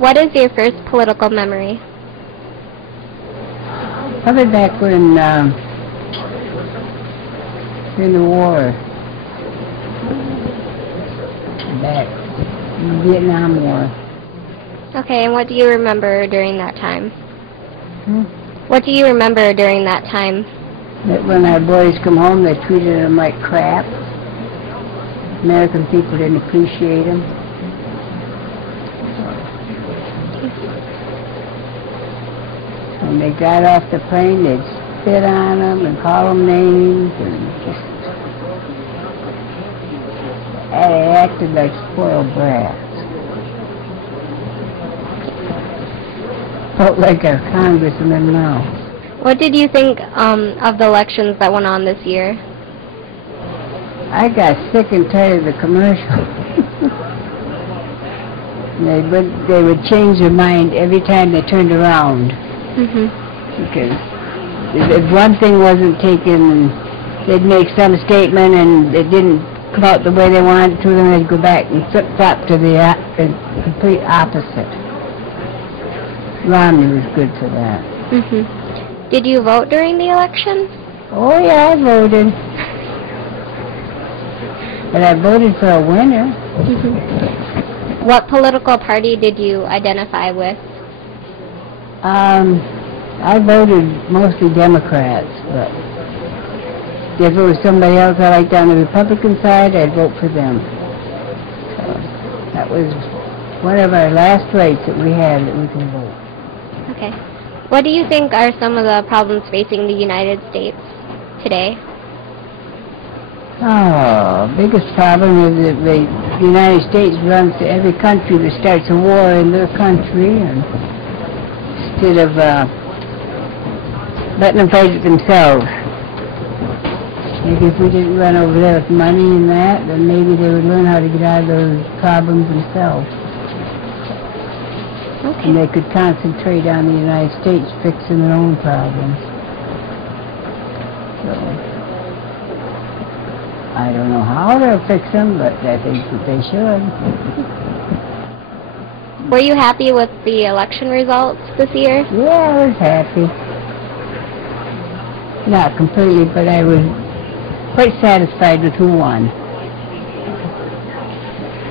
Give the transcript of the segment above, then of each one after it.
What is your first political memory? Probably back when, in the war, back in the Vietnam War. Okay, and what do you remember during that time? Hmm? What do you remember during that time? That when our boys come home, they treated them like crap. American people didn't appreciate them. When they got off the plane, they'd spit on them and call them names and just they acted like spoiled brats. Felt like our congressmen now. What did you think of the elections that went on this year? I got sick and tired of the commercial. They would change their mind every time they turned around. Because if one thing wasn't taken, they'd make some statement and it didn't come out the way they wanted to, then they'd go back and flip-flop to the complete opposite. Romney was good for that. Did you vote during the election? Oh yeah, I voted. But I voted for a winner. What political party did you identify with? I voted mostly Democrats, but if it was somebody else I liked on the Republican side, I'd vote for them. So that was one of our last rights that we had, that we can vote. Okay. What do you think are some of the problems facing the United States today? Oh, biggest problem is that the United States runs to every country that starts a war in their country, and instead of letting them fight it themselves. Maybe if we didn't run over there with money and that, then maybe they would learn how to get out of those problems themselves. Okay. And they could concentrate on the United States fixing their own problems. So, I don't know how they'll fix them, but I think that they should. Were you happy with the election results this year? Yeah, I was happy. Not completely, but I was quite satisfied with who won.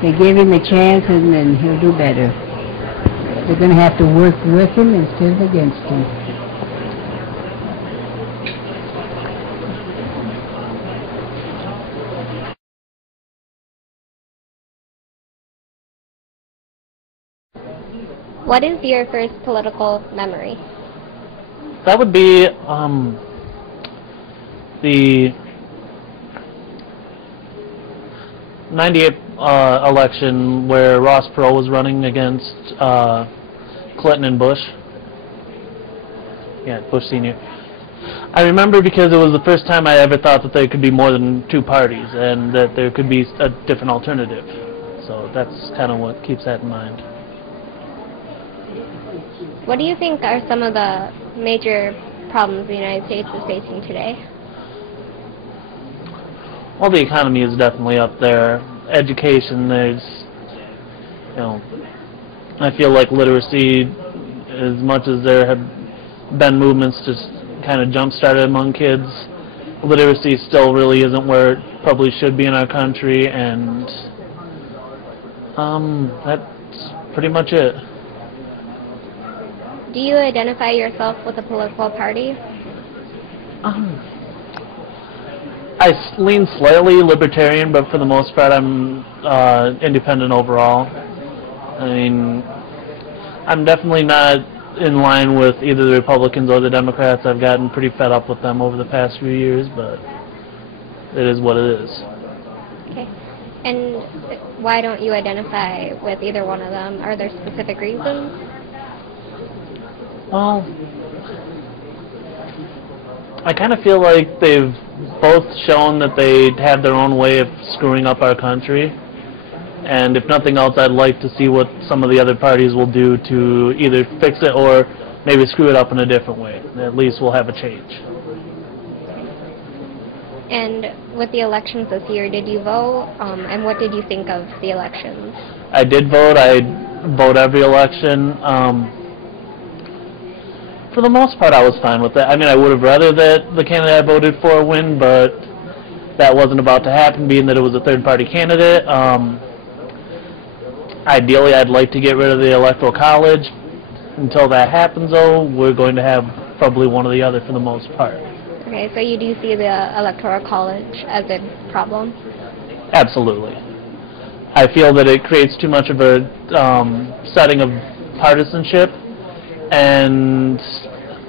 They gave him a chance, and then he'll do better. They're going to have to work with him instead of against him. What is your first political memory? That would be the 98 election where Ross Perot was running against Clinton and Bush. Yeah, Bush Sr. I remember because it was the first time I ever thought that there could be more than two parties and that there could be a different alternative. So that's kind of what keeps that in mind. What do you think are some of the major problems the United States is facing today? Well, the economy is definitely up there. Education, there's, I feel like literacy, as much as there have been movements to kind of jump-start it among kids, literacy still really isn't where it probably should be in our country, and that's pretty much it. Do you identify yourself with a political party? I lean slightly libertarian, but for the most part I'm independent overall. I mean, I'm definitely not in line with either the Republicans or the Democrats. I've gotten pretty fed up with them over the past few years, but it is what it is. Okay. And why don't you identify with either one of them? Are there specific reasons? Well, I kind of feel like they've both shown that they have their own way of screwing up our country, and if nothing else, I'd like to see what some of the other parties will do to either fix it or maybe screw it up in a different way. At least we'll have a change. And with the elections this year, did you vote? And what did you think of the elections? I did vote. I vote every election. For the most part, I was fine with that. I mean, I would have rather that the candidate I voted for win, but that wasn't about to happen, being that it was a third-party candidate. Ideally, I'd like to get rid of the Electoral College. Until that happens, though, we're going to have probably one or the other for the most part. Okay, so you do see the Electoral College as a problem? Absolutely. I feel that it creates too much of a setting of partisanship and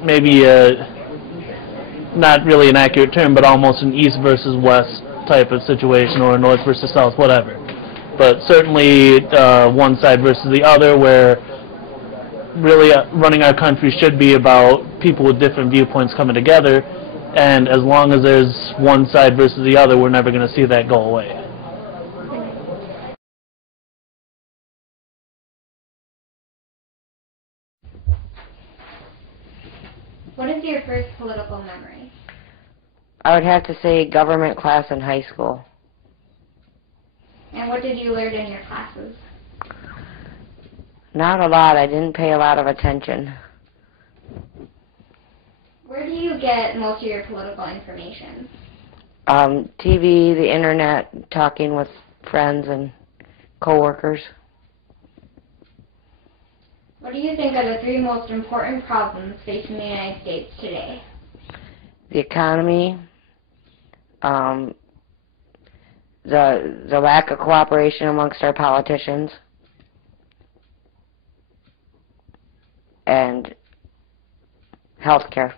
maybe not really an accurate term, but almost an east versus west type of situation, or a north versus south, whatever. But certainly one side versus the other, where really running our country should be about people with different viewpoints coming together, and as long as there's one side versus the other, we're never going to see that go away. What is your first political memory? I would have to say government class in high school. And what did you learn in your classes? Not a lot. I didn't pay a lot of attention. Where do you get most of your political information? TV, the internet, talking with friends and coworkers. What do you think are the 3 most important problems facing the United States today? The economy, the lack of cooperation amongst our politicians, and health care.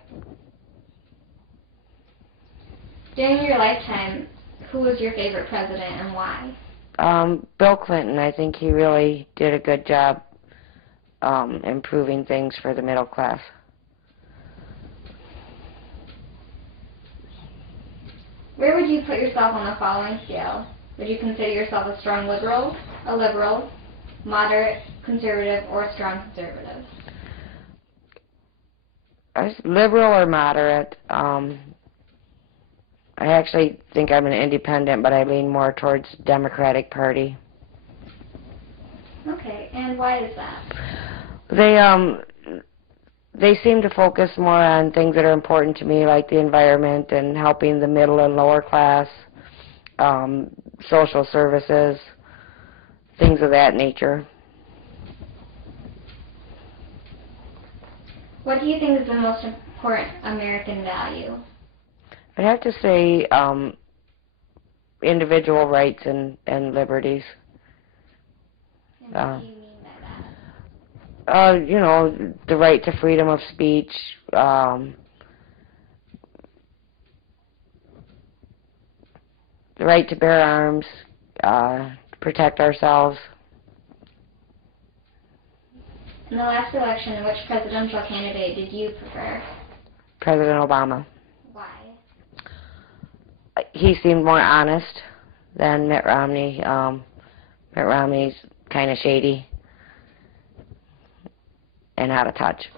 During your lifetime, who was your favorite president and why? Bill Clinton. I think he really did a good job improving things for the middle class. Where would you put yourself on the following scale? Would you consider yourself a strong liberal, a liberal, moderate, conservative, or a strong conservative? I was liberal or moderate. I actually think I'm an independent, but I lean more towards Democratic Party. Okay, and why is that? They seem to focus more on things that are important to me, like the environment and helping the middle and lower class, social services, things of that nature. What do you think is the most important American value? I'd have to say individual rights and liberties. And what do you mean by that? You know, the right to freedom of speech, the right to bear arms, protect ourselves. In the last election, which presidential candidate did you prefer? President Obama. Why? He seemed more honest than Mitt Romney. Mitt Romney's kind of shady and out of touch.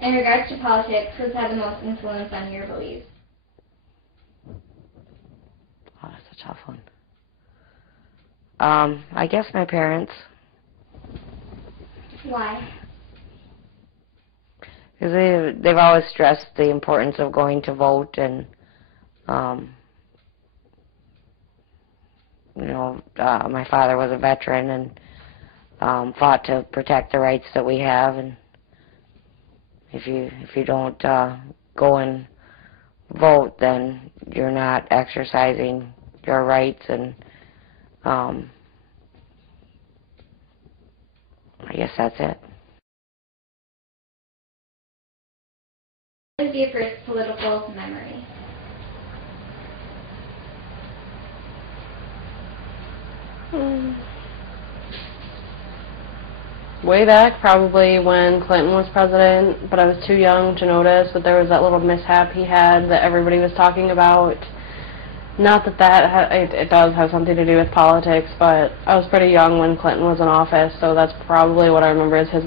In regards to politics, who's had the most influence on your beliefs? Oh, that's a tough one. I guess my parents. Why? Because they've always stressed the importance of going to vote, and you know, my father was a veteran and fought to protect the rights that we have, and if you don't go and vote, then you're not exercising your rights, and I guess that's it. What is your first political memory? Way back, probably when Clinton was president, but I was too young to notice that there was that little mishap he had that everybody was talking about. Not that it does have something to do with politics, but I was pretty young when Clinton was in office, so that's probably what I remember is his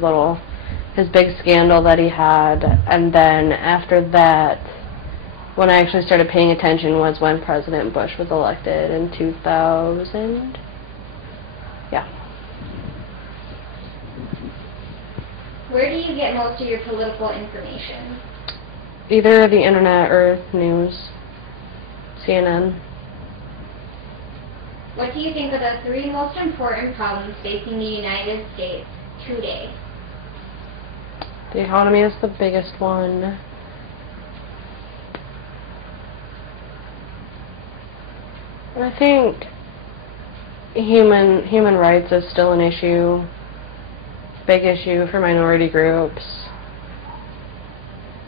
big scandal that he had. And then after that, when I actually started paying attention was when President Bush was elected in 2000. Yeah. Where do you get most of your political information? Either the internet or news. CNN. What do you think are the 3 most important problems facing the United States today? The economy is the biggest one. And I think human rights is still an issue, big issue for minority groups.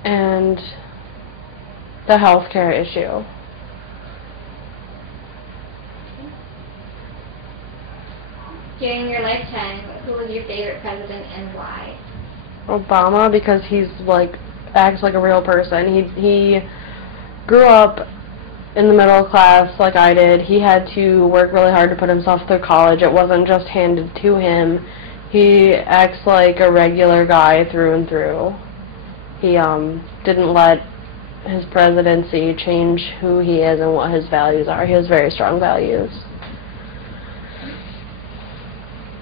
And the healthcare issue. During your lifetime, who was your favorite president and why? Obama, because he's acts like a real person. He grew up in the middle class like I did. He had to work really hard to put himself through college. It wasn't just handed to him. He acts like a regular guy through and through. He didn't let his presidency change who he is and what his values are. He has very strong values.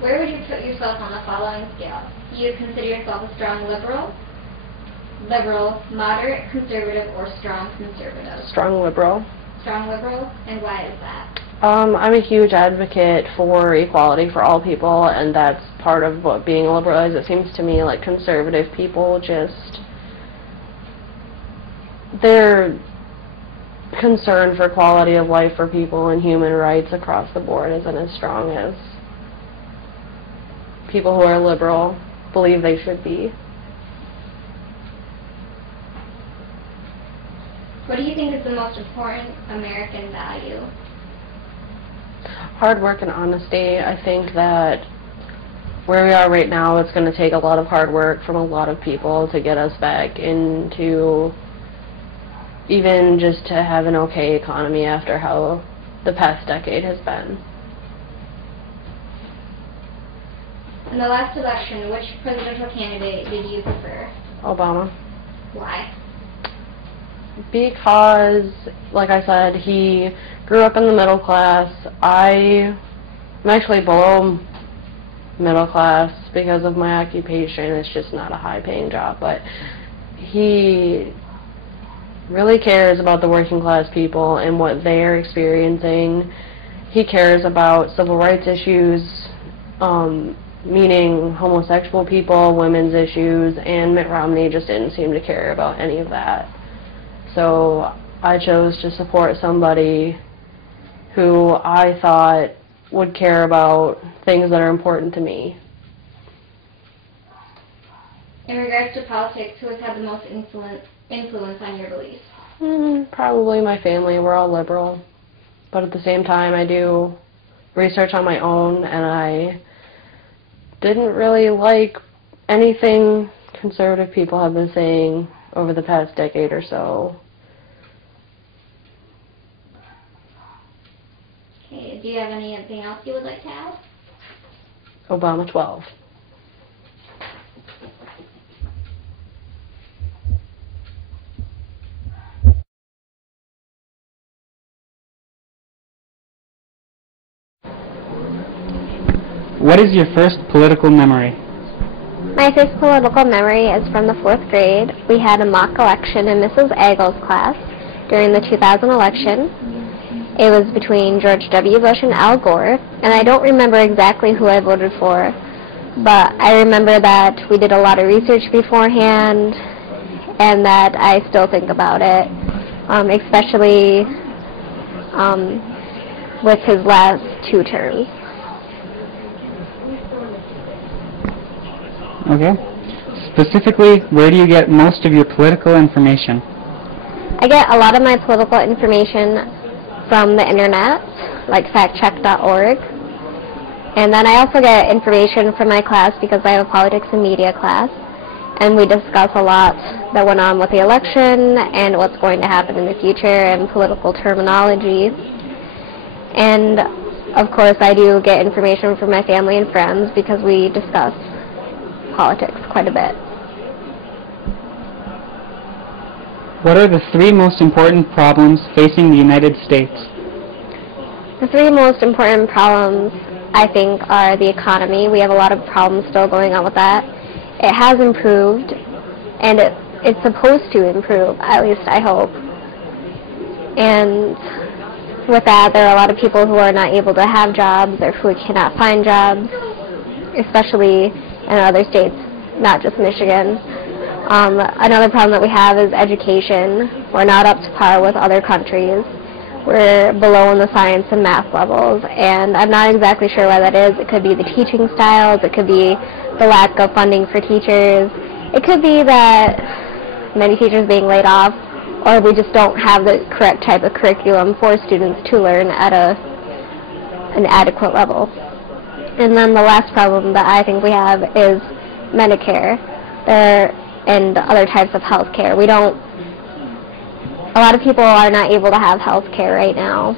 Where would you put yourself on the following scale? Do you consider yourself a strong liberal, moderate conservative, or strong conservative? Strong liberal. Strong liberal, and why is that? I'm a huge advocate for equality for all people, and that's part of what being a liberal is. It seems to me like conservative people their concern for quality of life for people and human rights across the board isn't as strong as people who are liberal believe they should be. What do you think is the most important American value? Hard work and honesty. I think that where we are right now, it's going to take a lot of hard work from a lot of people to get us back into even just to have an okay economy after how the past decade has been. In the last election, which presidential candidate did you prefer? Obama. Why? Because, like I said, he grew up in the middle class. I'm actually below middle class because of my occupation. It's just not a high-paying job, but he really cares about the working class people and what they're experiencing. He cares about civil rights issues, meaning homosexual people, women's issues, and Mitt Romney just didn't seem to care about any of that. So I chose to support somebody who I thought would care about things that are important to me. In regards to politics, who has had the most influence on your beliefs? Probably my family. We're all liberal. But at the same time, I do research on my own, and I didn't really like anything conservative people have been saying over the past decade or so. Okay, do you have anything else you would like to add? Obama 12. What is your first political memory? My first political memory is from the 4th grade. We had a mock election in Mrs. Agel's class during the 2000 election. It was between George W. Bush and Al Gore, and I don't remember exactly who I voted for, but I remember that we did a lot of research beforehand, and that I still think about it, especially with his last 2 terms. Okay. Specifically, where do you get most of your political information? I get a lot of my political information from the internet, like factcheck.org. And then I also get information from my class because I have a politics and media class. And we discuss a lot that went on with the election and what's going to happen in the future and political terminology. And of course I do get information from my family and friends because we discuss politics quite a bit. What are the 3 most important problems facing the United States? The 3 most important problems I think, are the economy. We have a lot of problems still going on with that. It has improved, and it's supposed to improve, at least I hope. And with that, there are a lot of people who are not able to have jobs or who cannot find jobs, especially in other states, not just Michigan. Another problem that we have is education. We're not up to par with other countries. We're below in the science and math levels, and I'm not exactly sure why that is. It could be the teaching styles, it could be the lack of funding for teachers, it could be that many teachers being laid off, or we just don't have the correct type of curriculum for students to learn at an adequate level. And then the last problem that I think we have is Medicare and other types of health care. A lot of people are not able to have health care right now,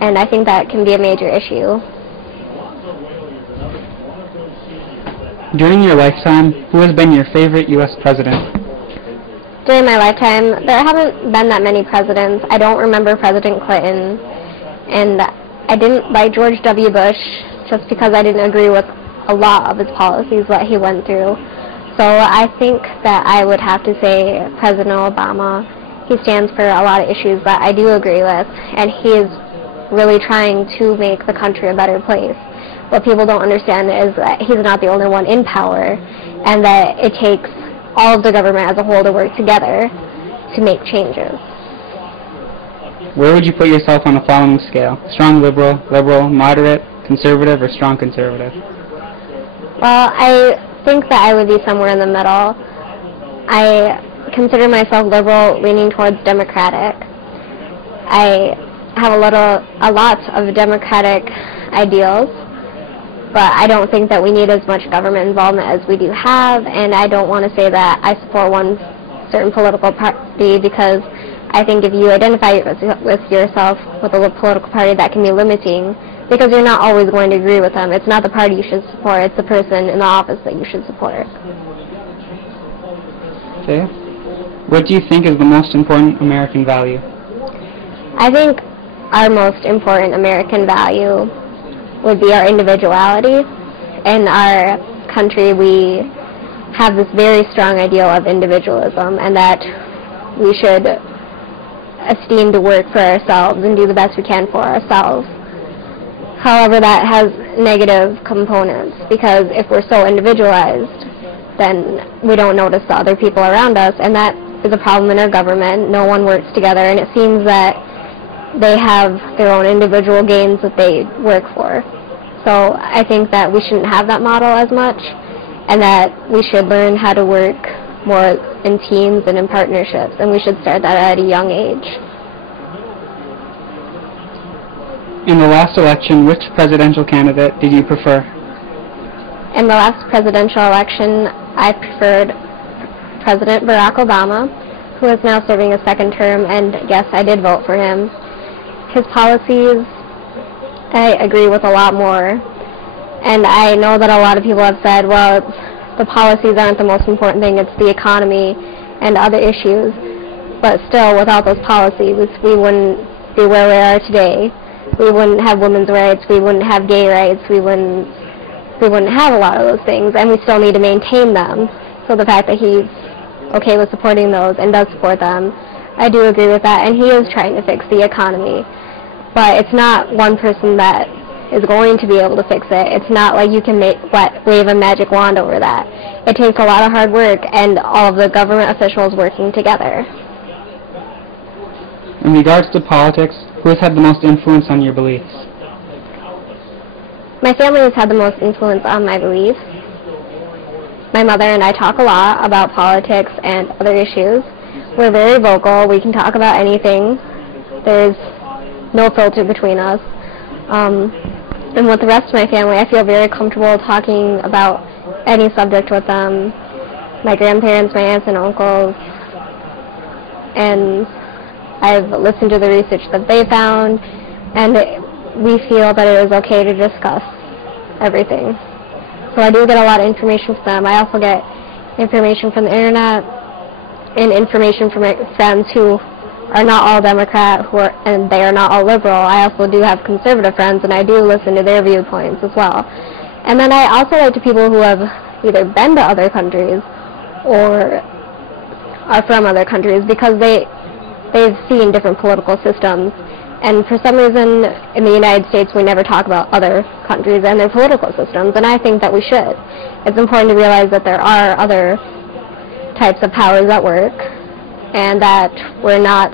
and I think that can be a major issue. During your lifetime, who has been your favorite U.S. president? During my lifetime, there haven't been that many presidents. I don't remember President Clinton, and I didn't like George W. Bush just because I didn't agree with a lot of his policies that he went through. So I think that I would have to say President Obama. He stands for a lot of issues that I do agree with, and he is really trying to make the country a better place. What people don't understand is that he's not the only one in power, and that it takes all of the government as a whole to work together to make changes. Where would you put yourself on the following scale? Strong liberal, liberal, moderate, conservative, or strong conservative? Well, I think that I would be somewhere in the middle. I consider myself liberal, leaning towards democratic. I have a lot of democratic ideals, but I don't think that we need as much government involvement as we do have, and I don't want to say that I support one certain political party, because I think if you identify with yourself with a political party, that can be limiting, because you're not always going to agree with them. It's not the party you should support, it's the person in the office that you should support. Okay. What do you think is the most important American value? I think our most important American value would be our individuality. In our country, we have this very strong ideal of individualism, and that we should esteem to work for ourselves and do the best we can for ourselves. However, that has negative components, because if we're so individualized, then we don't notice the other people around us, and that is a problem in our government. No one works together, and it seems that they have their own individual gains that they work for. So I think that we shouldn't have that model as much, and that we should learn how to work more in teams and in partnerships, and we should start that at a young age. In the last election, which presidential candidate did you prefer? In the last presidential election, I preferred President Barack Obama, who is now serving a second term, and yes, I did vote for him. His policies, I agree with a lot more, and I know that a lot of people have said, well, the policies aren't the most important thing, it's the economy and other issues, but still, without those policies, we wouldn't be where we are today. We wouldn't have women's rights, we wouldn't have gay rights, we wouldn't have a lot of those things, and we still need to maintain them. So the fact that he's okay with supporting those and does support them, I do agree with that, and he is trying to fix the economy. But it's not one person that is going to be able to fix it. It's not like you can wave a magic wand over that. It takes a lot of hard work and all of the government officials working together. In regards to politics, who has had the most influence on your beliefs? My family has had the most influence on my beliefs. My mother and I talk a lot about politics and other issues. We're very vocal. We can talk about anything. There's no filter between us. And with the rest of my family, I feel very comfortable talking about any subject with them. My grandparents, my aunts and uncles. And I've listened to the research that they found, and we feel that it is okay to discuss everything. So I do get a lot of information from them. I also get information from the internet and information from my friends who are not all Democrat and they are not all liberal. I also do have conservative friends, and I do listen to their viewpoints as well. And then I also like to people who have either been to other countries or are from other countries, because they've seen different political systems. And for some reason, in the United States, we never talk about other countries and their political systems, and I think that we should. It's important to realize that there are other types of powers at work, and that we're not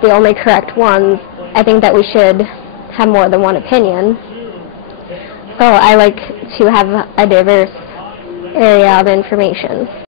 the only correct ones. I think that we should have more than one opinion. So I like to have a diverse area of information.